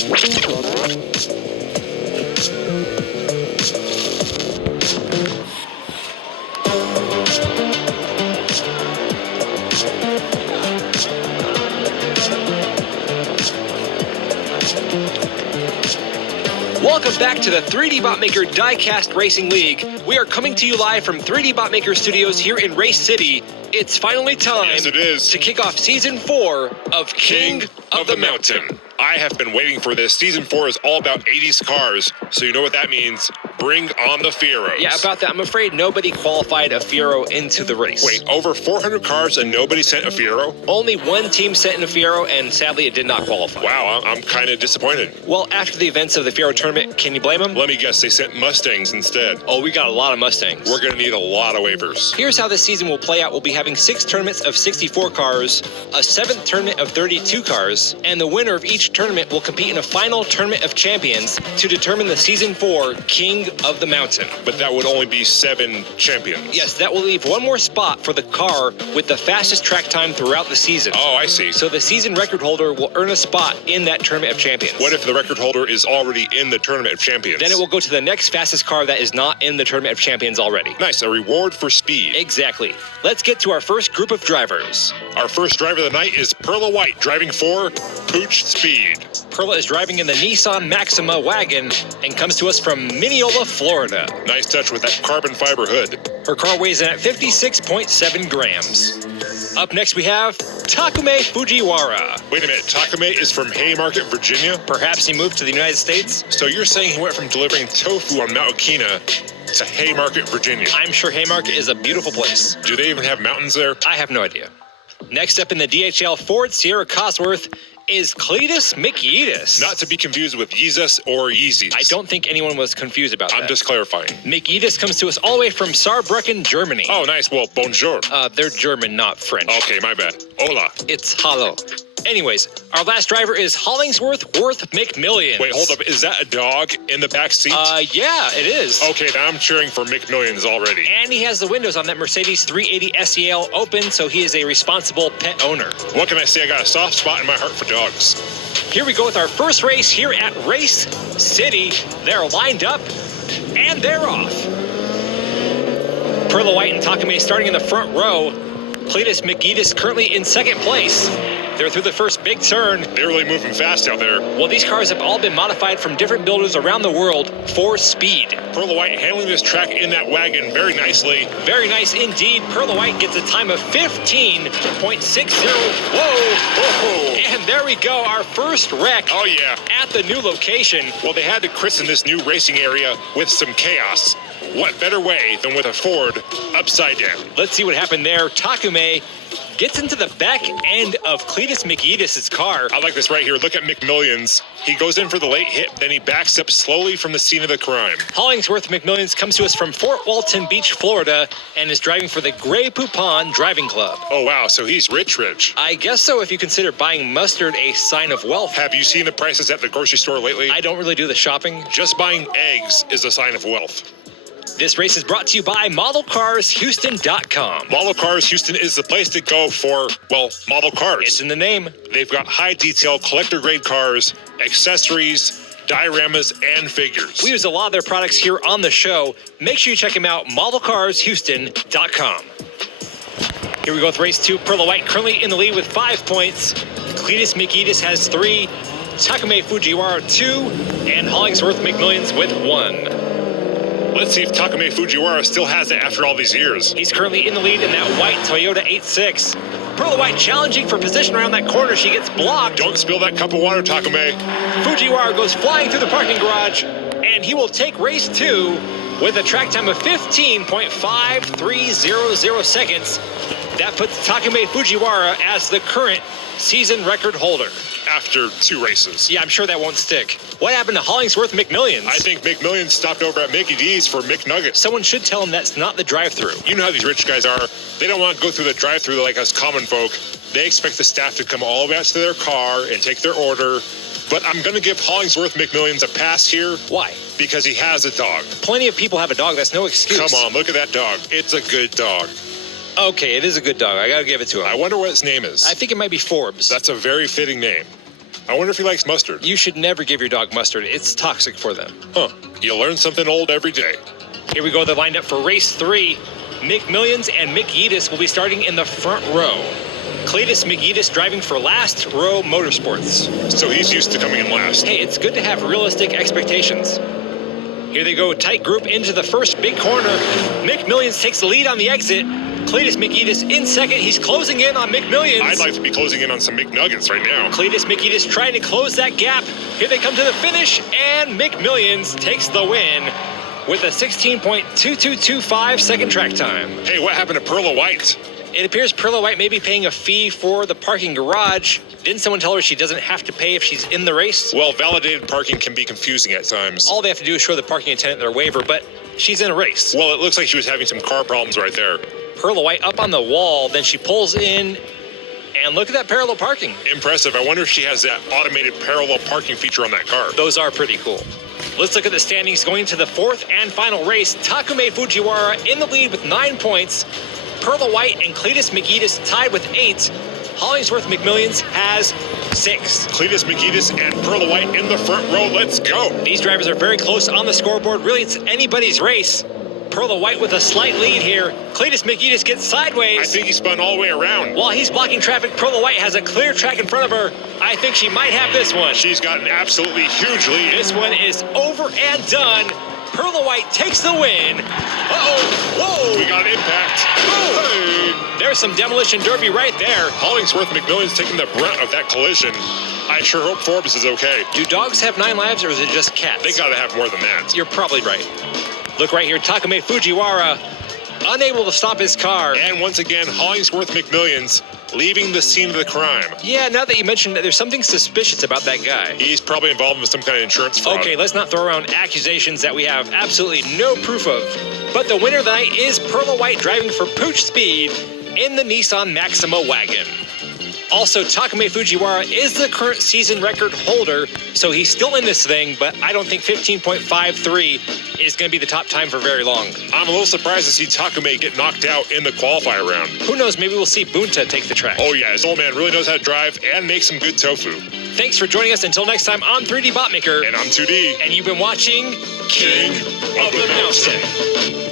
Welcome back to the 3dbotmaker Diacast Racing League. We are coming to you live from 3dbotmaker Studios here in Race City. It's finally time to kick off Season 4 of King of the Mountain. I have been waiting for this. Season 4 is all about 80s cars, so you know what that means. Bring on the Fieros. Yeah, about that, I'm afraid nobody qualified a Fiero into the race. Wait, over 400 cars and nobody sent a Fiero? Only one team sent in a Fiero, and sadly it did not qualify. Wow, I'm kind of disappointed. Well, after the events of the Fiero tournament, can you blame them? Let me guess, they sent Mustangs instead. Oh, we got a lot of Mustangs. We're going to need a lot of waivers. Here's how this season will play out. We'll be having 6 tournaments of 64 cars, a 7th tournament of 32 cars, and the winner of each tournament will compete in a final tournament of champions to determine the Season 4 King of the Mountain. But that would only be 7 champions. Yes, that will leave one more spot for the car with the fastest track time throughout the season. Oh, I see. So the season record holder will earn a spot in that tournament of champions. What if the record holder is already in the tournament of champions? Then it will go to the next fastest car that is not in the tournament of champions already. Nice, a reward for speed. Exactly. Let's get to our first group of drivers. Our first driver of the night is Perla White, driving for Pooch Speed. Perla is driving in the Nissan Maxima wagon and comes to us from Mineola, Florida. Nice touch with that carbon fiber hood. Her car weighs in at 56.7 grams. Up next we have Takumi Fujiwara. Wait a minute, Takumi is from Haymarket, Virginia? Perhaps he moved to the United States? So you're saying he went from delivering tofu on Mount Okina to Haymarket, Virginia? I'm sure Haymarket is a beautiful place. Do they even have mountains there? I have no idea. Next up in the DHL Ford Sierra Cosworth is Cletus McYetis. Not to be confused with Yeezus or Yeezys. I don't think anyone was confused about that. I'm just clarifying. McYetis comes to us all the way from Saarbrücken, Germany. Oh, nice. Well, bonjour. They're German, not French. Okay, my bad. Hola. It's hello. Anyways, our last driver is Hollingsworth Worth McMillions. Wait, hold up. Is that a dog in the back seat? Yeah, it is. Okay, now I'm cheering for McMillions already. And he has the windows on that Mercedes 380 SEL open, so he is a responsible pet owner. What can I say? I got a soft spot in my heart for dogs. Here we go with our first race here at Race City. They're lined up, and they're off. Perla White and Takumi starting in the front row. Cletus McYetis currently in second place. They're through the first big turn. They're really moving fast out there. Well, these cars have all been modified from different builders around the world for speed. Perla White handling this track in that wagon very nicely. Very nice indeed. Perla White gets a time of 15.60. Whoa! And there we go, our first wreck. Oh, yeah. At the new location. Well, they had to christen this new racing area with some chaos. What better way than with a Ford upside down? Let's see what happened there. Takumi gets into the back end of Cletus McYetis' car. I like this right here. Look at McMillions. He goes in for the late hit, then he backs up slowly from the scene of the crime. Hollingsworth McMillions comes to us from Fort Walton Beach, Florida, and is driving for the Grey Poupon Driving Club. Oh, wow. So he's rich. I guess so if you consider buying mustard a sign of wealth. Have you seen the prices at the grocery store lately? I don't really do the shopping. Just buying eggs is a sign of wealth. This race is brought to you by ModelCarsHouston.com. Model Cars Houston is the place to go for, well, model cars. It's in the name. They've got high detail collector grade cars, accessories, dioramas, and figures. We use a lot of their products here on the show. Make sure you check them out, ModelCarsHouston.com. Here we go with race 2. Perla White currently in the lead with 5 points. Cletus McYetis has 3. Takumi Fujiwara 2. And Hollingsworth McMillions with 1. Let's see if Takumi Fujiwara still has it after all these years. He's currently in the lead in that white Toyota 86. Perla White challenging for position around that corner. She gets blocked. Don't spill that cup of water, Takumi. Fujiwara goes flying through the parking garage, and he will take race 2 with a track time of 15.5300 seconds. That puts Takumi Fujiwara as the current season record holder. After 2 races. Yeah, I'm sure that won't stick. What happened to Hollingsworth McMillions? I think McMillions stopped over at Mickey D's for McNuggets. Someone should tell him that's not the drive-thru. You know how these rich guys are. They don't want to go through the drive-thru like us common folk. They expect the staff to come all the way out to their car and take their order. But I'm going to give Hollingsworth McMillions a pass here. Why? Because he has a dog. Plenty of people have a dog. That's no excuse. Come on, look at that dog. It's a good dog. Okay, it is a good dog. I got to give it to him. I wonder what its name is. I think it might be Forbes. That's a very fitting name. I wonder if he likes mustard. You should never give your dog mustard. It's toxic for them. Huh. You learn something old every day. Here we go, the lineup for race 3. McMillions and Mick Yeadis will be starting in the front row. Cletus McGeadis driving for Last Row Motorsports. So he's used to coming in last. Hey, it's good to have realistic expectations. Here they go, tight group into the first big corner. McMillions takes the lead on the exit. Cletus McGeadis in second. He's closing in on McMillions. I'd like to be closing in on some McNuggets right now. Cletus McGeadis trying to close that gap. Here they come to the finish, and McMillions takes the win with a 16.2225 second track time. Hey, what happened to Perla White? It appears Perla White may be paying a fee for the parking garage. Didn't someone tell her she doesn't have to pay if she's in the race? Well, validated parking can be confusing at times. All they have to do is show the parking attendant their waiver, but she's in a race. Well, it looks like she was having some car problems right there. Perla White up on the wall, then she pulls in, and look at that parallel parking. Impressive. I wonder if she has that automated parallel parking feature on that car. Those are pretty cool. Let's look at the standings going to the fourth and final race. Takumi Fujiwara in the lead with 9 points. Perla White and Cletus McGeadis tied with 8. Hollingsworth McMillions has 6. Cletus McGeadis and Perla White in the front row. Let's go. These drivers are very close on the scoreboard. Really, it's anybody's race. Perla White with a slight lead here. Cletus McGeadis gets sideways. I think he spun all the way around. While he's blocking traffic, Perla White has a clear track in front of her. I think she might have this one. She's got an absolutely huge lead. This one is over and done. Perla White takes the win. Uh-oh. Whoa. We got impact. Hey. There's some demolition derby right there. Hollingsworth McMillions taking the brunt of that collision. I sure hope Forbes is okay. Do dogs have 9 lives, or is it just cats? They gotta have more than that. You're probably right. Look right here, Takumi Fujiwara, unable to stop his car. And once again, Hollingsworth McMillions leaving the scene of the crime. Yeah, now that you mentioned it, there's something suspicious about that guy. He's probably involved with some kind of insurance fraud. Okay, let's not throw around accusations that we have absolutely no proof of. But the winner of the night is Perla White driving for Pooch Speed in the Nissan Maxima wagon. Also, Takumi Fujiwara is the current season record holder, so he's still in this thing, but I don't think 15.53 is going to be the top time for very long. I'm a little surprised to see Takumi get knocked out in the qualifier round. Who knows, maybe we'll see Bunta take the track. Oh yeah, this old man really knows how to drive and make some good tofu. Thanks for joining us. Until next time, I'm 3dbotmaker. And I'm 2D. And you've been watching King of the Mountain.